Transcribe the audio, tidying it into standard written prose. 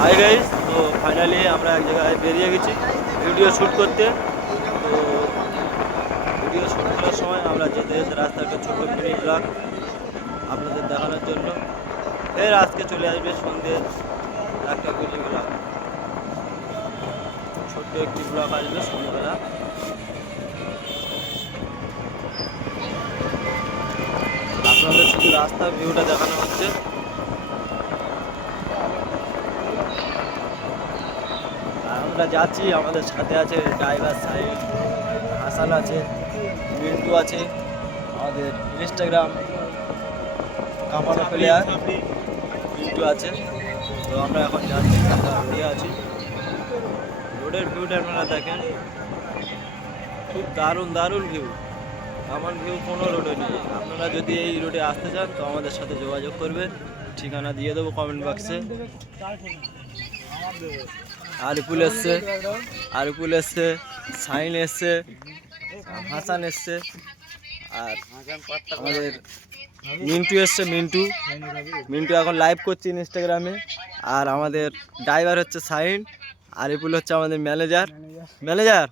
Hi guys, তো finally আমরা এক জায়গায় বেরিয়ে গেছি ভিডিও শ্যুট করতে। তো ভিডিও শ্যুট করার সময় আমরা যেতে যেতে রাস্তার একটা ছোট্ট মিনি ব্লগ আপনাদের দেখানোর জন্য ফের আজকে চলে আসবে সন্ধ্যে একটা মিনি ব্লগ, ছোট্ট একটি ব্লগ আসবে সন্ধ্যাবেলা। আপনাদের শুধু রাস্তার ভিউটা দেখানো হচ্ছে। আর আমরা যাচ্ছি, আমাদের সাথে আছে ড্রাইভার সাইড, হাসান আছে, মিন্টু আছে, আমাদের ইনস্টাগ্রাম কামানো প্লেয়ার মিন্টু আছে। তো আমরা এখন যাচ্ছি, আমরা রোডে আছি। রোডের ভিউটা আপনারা দেখেন, খুব দারুণ দারুণ ভিউ। এমন ভিউ কোনো রোডে নেই। আপনারা যদি এই রোডে আসতে চান তো আমাদের সাথে যোগাযোগ করবেন, ঠিকানা দিয়ে দেবো কমেন্ট বক্সে। আরিফুল এসছে, আরিফুল এসছে, সাইন এসছে, হাসান এসছে, আর আমাদের মিন্টু এসছে। মিন্টু মিন্টু এখন লাইভ করছে ইনস্টাগ্রামে। আর আমাদের ড্রাইভার হচ্ছে সাইন, আরিফুল হচ্ছে আমাদের ম্যানেজার। ম্যানেজার